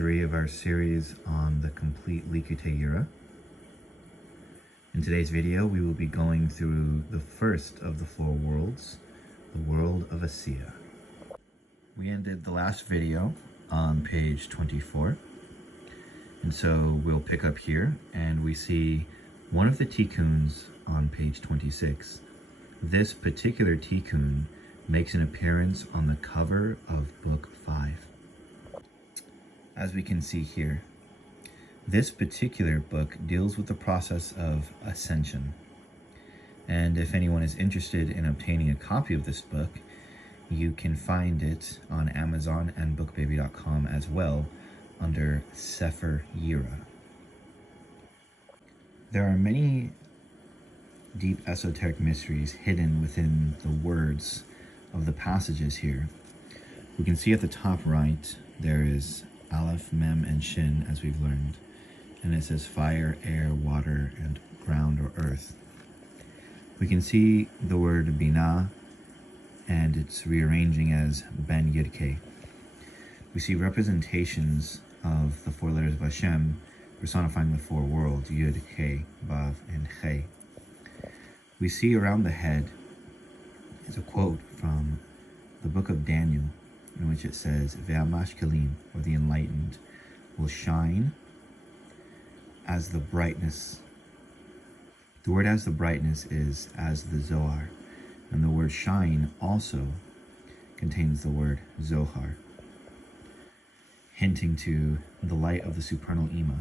3 of our series on the complete Likkutei Yirah. In today's video, we will be going through the first of the 4 worlds, the world of Assiah. We ended the last video on page 24, and so we'll pick up here, and we see one of the tikkuns on page 26. This particular tikkun makes an appearance on the cover of book 5. As we can see here, this particular book deals with the process of ascension. And if anyone is interested in obtaining a copy of this book, you can find it on Amazon and bookbaby.com as well under Sefer Yirah. There are many deep esoteric mysteries hidden within the words of the passages here. We can see at the top right, there is Aleph, Mem, and Shin, as we've learned. And it says fire, air, water, and ground or earth. We can see the word Binah, and it's rearranging as Ben Yirkei. We see representations of the 4 letters of Hashem personifying the 4 worlds, Yud, He, Vav, and Che. We see around the head is a quote from the book of Daniel, in which it says, Ve'amashkelim, or the enlightened, will shine as the brightness. The word as the brightness is as the Zohar, and the word shine also contains the word Zohar, hinting to the light of the supernal Ima.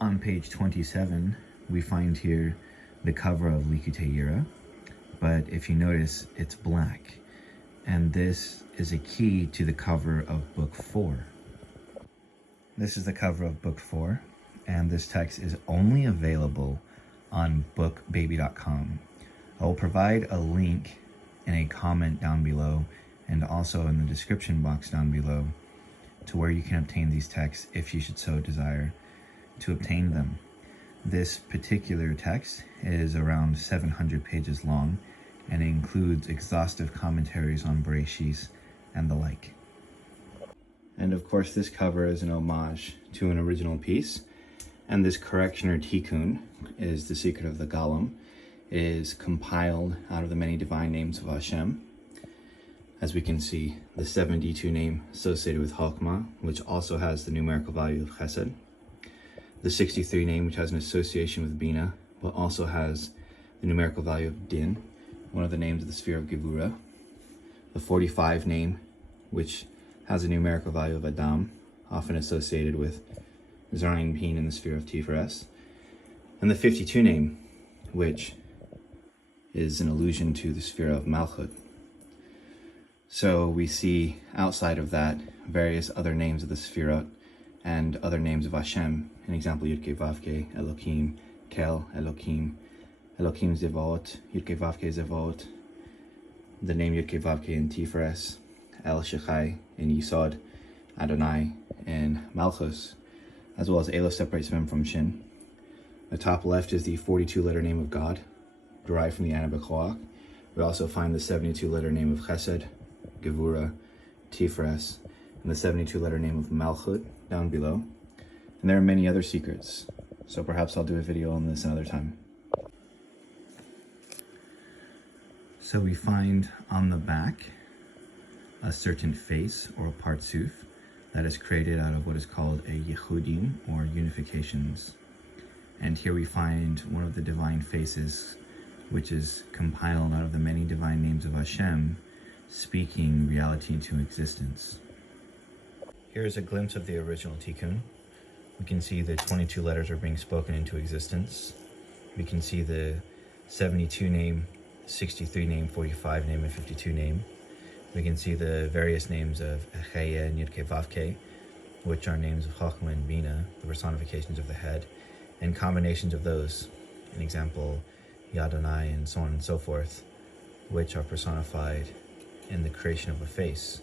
On page 27, we find here the cover of Likkutei Yirah, but if you notice, it's black. And this is a key to the cover of book 4. This is the cover of book 4, and this text is only available on bookbaby.com. I will provide a link in a comment down below and also in the description box down below to where you can obtain these texts if you should so desire to obtain them. This particular text is around 700 pages long, and it includes exhaustive commentaries on Bereshit and the like. And of course, this cover is an homage to an original piece, and this correction or tikkun is the secret of the Golem. It is compiled out of the many divine names of Hashem. As we can see, the 72 name associated with Chokmah, which also has the numerical value of Chesed. The 63 name, which has an association with Bina, but also has the numerical value of Din, one of the names of the sphere of Gevurah. The 45 name, which has a numerical value of Adam, often associated with Zayin Pin in the sphere of Tiferet. And the 52 name, which is an allusion to the sphere of Malchut. So we see outside of that various other names of the Sefirot and other names of Hashem. An example, Yudke Vavke, Elohim, Kel, Elohim, Elohim Zevot, Yudke Vavke Zevot, the name Yudke Vavke in Tiferet, El Shechai in Yisod, Adonai in Malchus, as well as Eloh separates them from Shin. The top left is the 42-letter name of God, derived from the Anabakoach. We also find the 72-letter name of Chesed, Gevurah, Tiferet, and the 72-letter name of Malchut down below. And there are many other secrets, so perhaps I'll do a video on this another time. So we find on the back a certain face or a partsuf that is created out of what is called a Yehudim or unifications. And here we find one of the divine faces, which is compiled out of the many divine names of Hashem, speaking reality into existence. Here's a glimpse of the original tikkun. We can see the 22 letters are being spoken into existence. We can see the 72 name, 63 name, 45 name, and 52 name. We can see the various names of Assiah and Yudke Vavke, which are names of Chokmah and Bina, the personifications of the head, and combinations of those. An example, Yadonai and so on and so forth, which are personified in the creation of a face,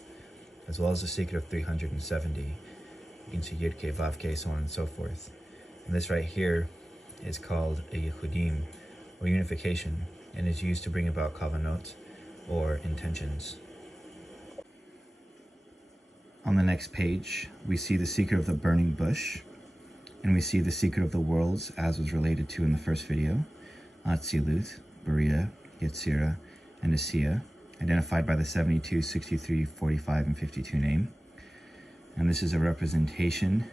as well as the secret of 370. You can see Yudke, Vavke, so on and so forth. And this right here is called a Yehudim, or unification, and is used to bring about kavanot, or intentions. On the next page, we see the secret of the burning bush, and we see the secret of the worlds as was related to in the first video, Atziluth, Beriah, Yetzirah, and Assiah, identified by the 72, 63, 45, and 52 name. And this is a representation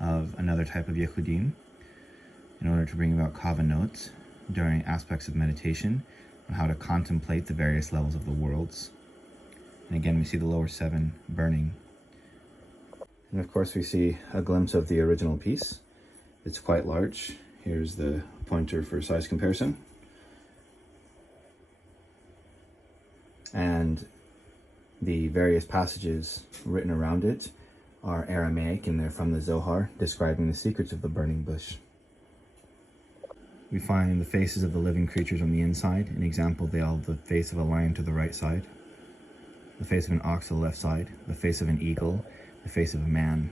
of another type of Yehudim in order to bring about kavanot during aspects of meditation on how to contemplate the various levels of the worlds. And again, we see the lower 7 burning. And of course, we see a glimpse of the original piece. It's quite large. Here's the pointer for size comparison. And the various passages written around it are Aramaic, and they're from the Zohar, describing the secrets of the burning bush. We find the faces of the living creatures on the inside. An example, they all have the face of a lion to the right side, the face of an ox to the left side, the face of an eagle, the face of a man.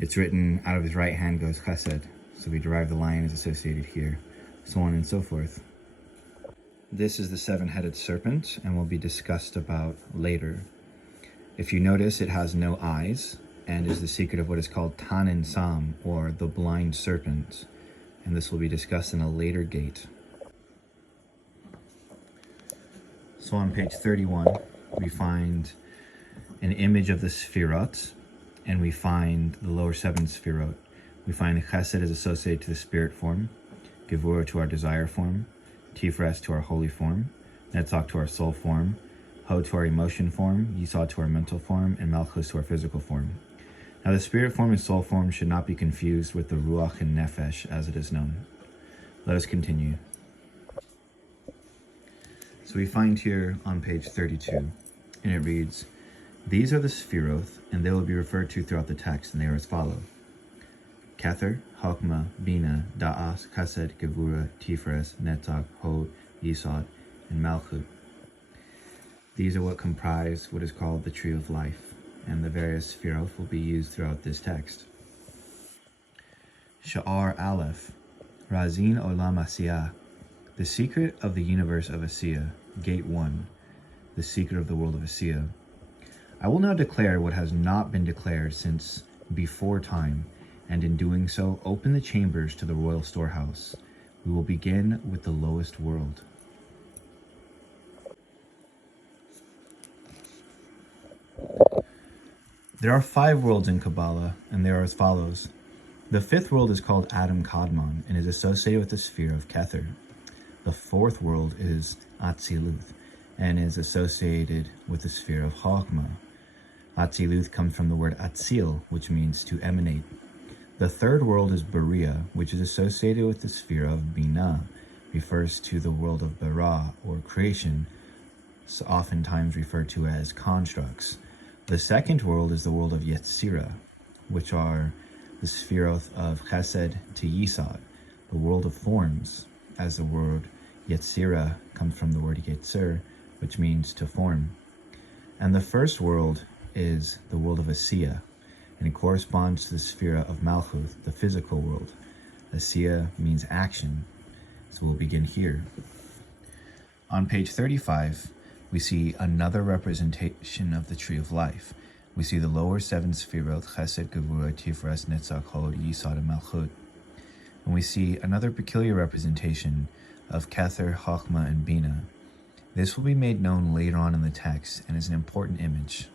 It's written, out of his right hand goes chesed, so we derive the lion is associated here, so on and so forth. This is the 7-headed serpent, and will be discussed about later. If you notice, it has no eyes, and is the secret of what is called Tanin Sam, or the blind serpent, and this will be discussed in a later gate. So on page 31, we find an image of the Sfirot, and we find the lower 7 Sfirot. We find Chesed is associated to the spirit form, Gevurah to our desire form, Tiferet to our holy form, Netzach to our soul form, Hod to our emotion form, Yisod to our mental form, and Malchus to our physical form. Now the spirit form and soul form should not be confused with the Ruach and Nefesh as it is known. Let us continue. So we find here on page 32, and it reads, "These are the Sfiroth, and they will be referred to throughout the text, and they are as follow: Kether, Chokmah, Bina, Da'as, Chesed, Gevurah, Tiferet, Netzach, Hod, Yisod, and Malchut. These are what comprise what is called the tree of life, and the various Sfiroth will be used throughout this text. Sha'ar Aleph, Razin Olam Assiah, the secret of the universe of Assiah, Gate 1, the secret of the world of Assiah. I will now declare what has not been declared since before time, and in doing so, open the chambers to the royal storehouse. We will begin with the lowest world." There are 5 worlds in Kabbalah, and they are as follows. The 5th world is called Adam Kadmon, and is associated with the sphere of Kether. The 4th world is Atziluth, and is associated with the sphere of Chokmah. Atziluth comes from the word Atzil, which means to emanate. The 3rd world is Beriah, which is associated with the sphere of Binah, refers to the world of Bara, or creation, so oftentimes referred to as constructs. The 2nd world is the world of Yetzirah, which are the spheroth of Chesed to Yisod, the world of forms, as the word Yetzirah comes from the word Yetzer, which means to form. And the 1st world is the world of Assiah, and it corresponds to the sphere of Malchut, the physical world. Assiah means action, so we'll begin here. On page 35, we see another representation of the tree of life. We see the lower 7 Sfirot, Chesed, Gevurah, Tiferet, Netzach, Hod, Yisod, and Malchut. And we see another peculiar representation of Kether, Chokmah, and Bina. This will be made known later on in the text and is an important image.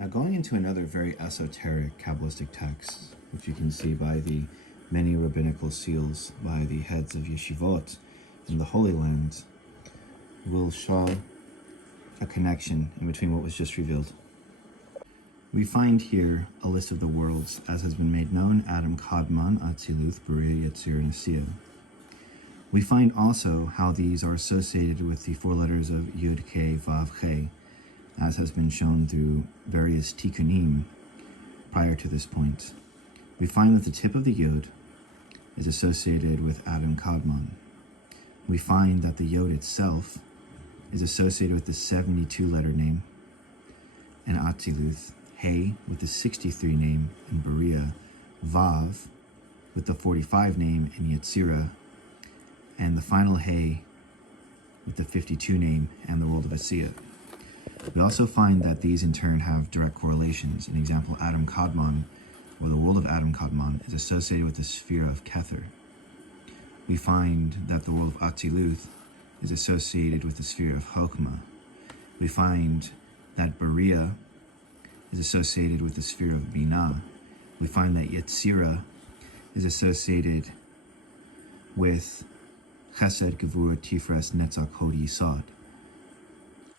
Now going into another very esoteric Kabbalistic text, which you can see by the many rabbinical seals by the heads of yeshivot in the Holy Land, will show a connection in between what was just revealed. We find here a list of the worlds as has been made known: Adam, Kadmon, Atziluth, Beriah, Yetzirah, and Assiah. We find also how these are associated with the 4 letters of Yud, K, Vav, Che, as has been shown through various tikkunim prior to this point. We find that the tip of the Yod is associated with Adam Kadmon. We find that the Yod itself is associated with the 72-letter name, and Atziluth, He with the 63 name, and Beriah, Vav with the 45 name, and Yetzirah, and the final He with the 52 name, and the world of Assiah. We also find that these in turn have direct correlations. An example, Adam Kadmon, or the world of Adam Kadmon, is associated with the sphere of Kether. We find that the world of Atziluth is associated with the sphere of Chokmah. We find that Beriah is associated with the sphere of Binah. We find that Yetzirah is associated with Chesed, Gevurah, Tiferet, Netzach, Hod, Yisod.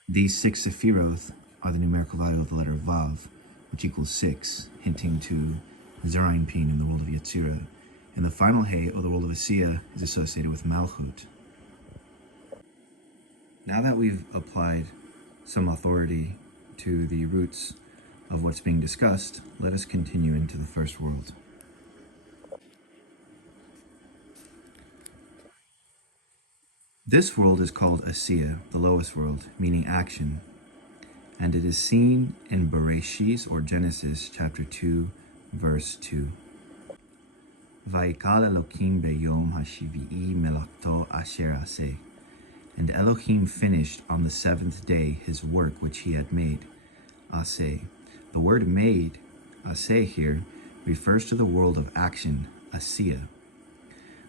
These 6 Sephiroth are the numerical value of the letter Vav, which equals 6, hinting to Zerayin Pin in the world of Yetzirah. And the final Hay, or the world of Assiah, is associated with Malchut. Now that we've applied some authority to the roots of what's being discussed, let us continue into the first world. This world is called Assiah, the lowest world, meaning action, and it is seen in Bereshis, or Genesis, chapter 2, verse 2. Vaikal Elohim beyom hashivi'i melakto asher aseh. And Elohim finished on the 7th day his work which he had made. Aseh. The word made, aseh here, refers to the world of action, Assiah.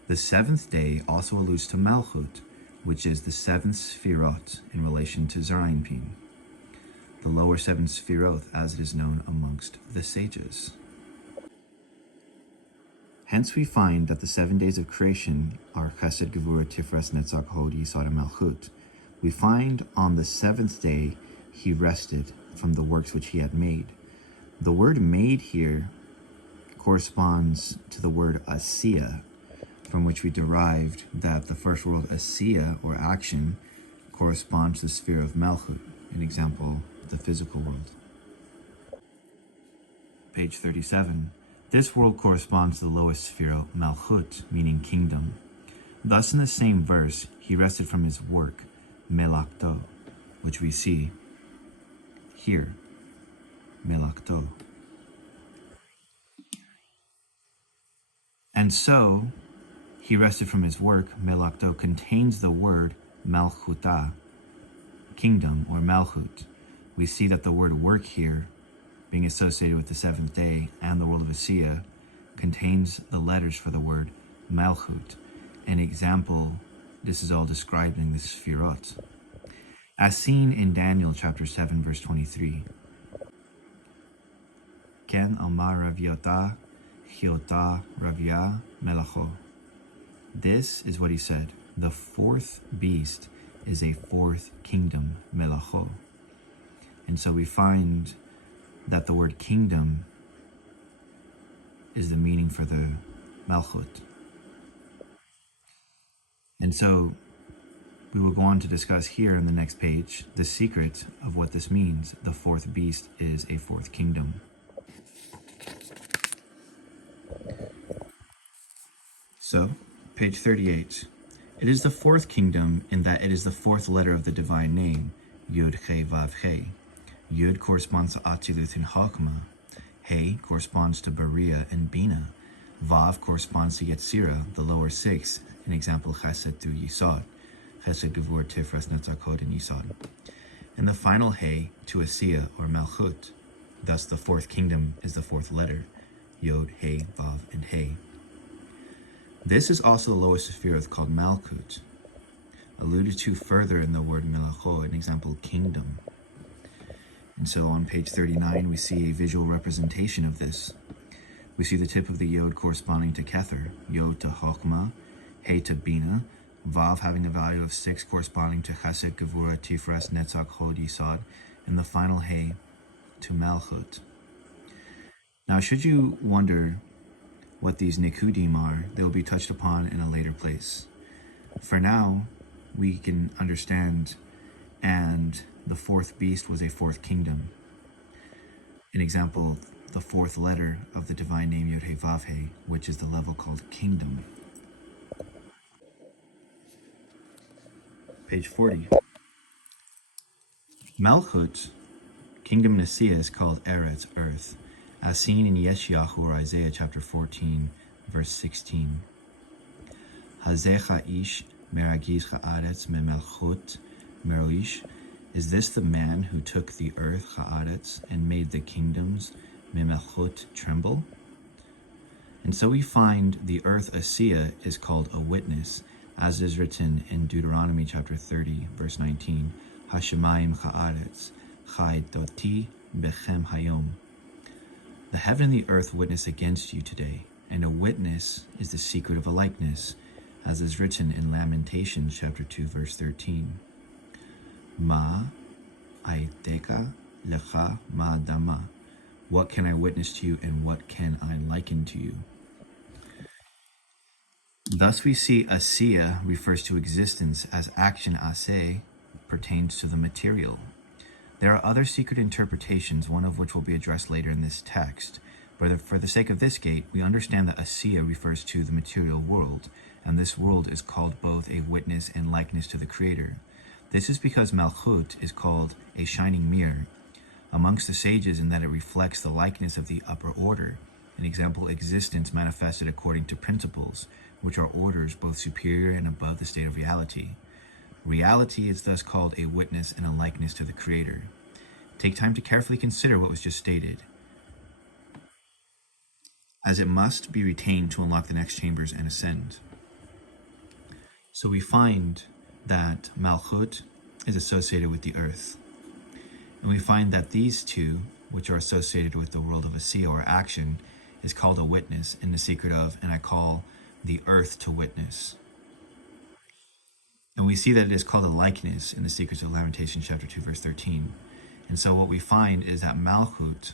The 7th day also alludes to Malchut, which is the 7th Sefirot in relation to Zerayin Pin, the lower 7 Sefirot as it is known amongst the sages. Hence we find that the 7 days of creation are Chesed, Gevurah, Tiferet, Netzach, Hod, Yisod, and Malchut. We find on the 7th day he rested from the works which he had made. The word made here corresponds to the word Assiah, from which we derived that the first world, Assiah, or action, corresponds to the sphere of Malchut, an example, the physical world. Page 37. This world corresponds to the lowest sphere, Malchut, meaning kingdom. Thus in the same verse, he rested from his work, Melakto, which we see here, Melakto. And so, he rested from his work, Melakto, contains the word Malchutah, kingdom, or Malchut. We see that the word work here, being associated with the 7th day and the world of Assiah, contains the letters for the word Malchut. An example, this is all described in the Sefirot, as seen in Daniel chapter 7, verse 23. Ken Amar Raviota, Chiota Ravia Melacho. This is what he said. The 4th beast is a 4th kingdom, Melacho. And so we find that the word kingdom is the meaning for the Malchut. And so we will go on to discuss here in the next page the secret of what this means. The 4th beast is a 4th kingdom. So, page 38. It is the 4th kingdom in that it is the 4th letter of the divine name, Yud He Vav He. Yud corresponds to Atziluth and Chokmah. He corresponds to Beriah and Binah. Vav corresponds to Yetzirah, the lower 6, an example, Chesed through Yisod. Chesed, Gevurah, Tiferet, Netzach, Hod, and Yisod. And the final He to Assiah, or Malchut. Thus the 4th kingdom is the 4th letter, Yod, He, Vav, and He. This is also the lowest Sefirot called Malchut, alluded to further in the word Melacho, an example, kingdom. And so on page 39, we see a visual representation of this. We see the tip of the Yod corresponding to Kether, Yod to Chokmah, He to Binah, Vav having a value of 6 corresponding to Chesed, Gevurah, Tiferet, Netzach, Hod, Yisod, and the final He to Malchut. Now, should you wonder what these Nikudim are, they will be touched upon in a later place. For now, we can understand, and the 4th beast was a 4th kingdom. An example, the 4th letter of the divine name Yod He Vav He, which is the level called kingdom. Page 40. Malchut, kingdom in Assiah, is called Eretz, earth, as seen in Yeshayahu, or Isaiah chapter 14, verse 16. Hazecha ish meragish haaretz memelchut meroish Is this the man who took the earth, Haaretz, and made the kingdoms, Memelchut, tremble? And so we find the earth, Assiah, is called a witness, as is written in Deuteronomy chapter 30, verse 19, Hashemayim Haaretz, Chaytoti Bechem Hayom. The heaven and the earth witness against you today, and a witness is the secret of a likeness, as is written in Lamentations chapter 2, verse 13. Ma aiteka lecha ma'adama. What can I witness to you, and what can I liken to you? Thus we see Assiah refers to existence, as action Asseh pertains to the material. There are other secret interpretations, one of which will be addressed later in this text. But for the sake of this gate, we understand that Assiah refers to the material world, and this world is called both a witness and likeness to the Creator. This is because Malchut is called a shining mirror amongst the sages, in that it reflects the likeness of the upper order. An example, existence manifested according to principles, which are orders both superior and above the state of reality. Reality is thus called a witness and a likeness to the Creator. Take time to carefully consider what was just stated, as it must be retained to unlock the next chambers and ascend. So we find that Malchut is associated with the earth. And we find that these two, which are associated with the world of Assiah or action, is called a witness in the secret of, and I call the earth to witness. And we see that it is called a likeness in the secrets of Lamentations chapter 2, verse 13. And so what we find is that Malchut,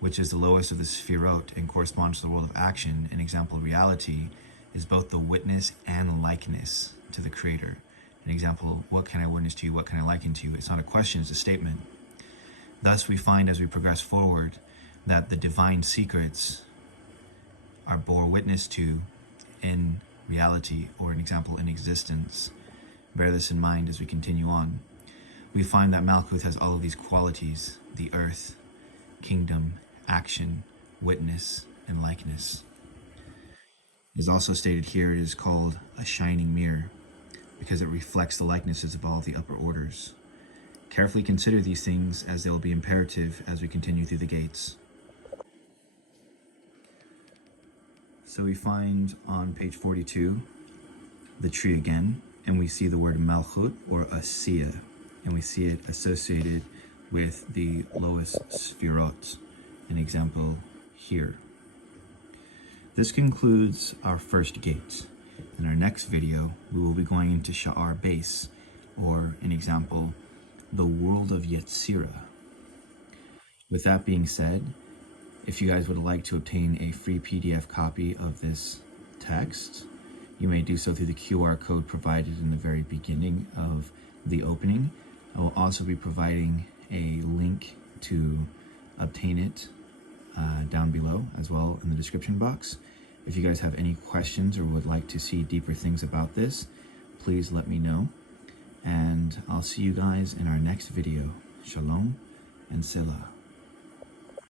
which is the lowest of the Sphirot and corresponds to the world of action, an example, reality, is both the witness and likeness to the Creator. An example, what can I witness to you, what can I liken to you? It's not a question, it's a statement. Thus we find as we progress forward that the divine secrets are bore witness to in reality, or an example, in existence. Bear this in mind as we continue on. We find that Malkuth has all of these qualities: the earth, kingdom, action, witness, and likeness. It is also stated here it is called a shining mirror, because it reflects the likenesses of all the upper orders. Carefully consider these things, as they will be imperative as we continue through the gates. So we find on page 42 the tree again, and we see the word Malchut or Assiah, and we see it associated with the lowest Sphirot, an example here. This concludes our first gate. In our next video, we will be going into Sha'ar base, or an example, the world of Yetzirah. With that being said, if you guys would like to obtain a free PDF copy of this text, you may do so through the QR code provided in the very beginning of the opening. I will also be providing a link to obtain it down below as well in the description box. If you guys have any questions or would like to see deeper things about this, please let me know. And I'll see you guys in our next video. Shalom and Selah.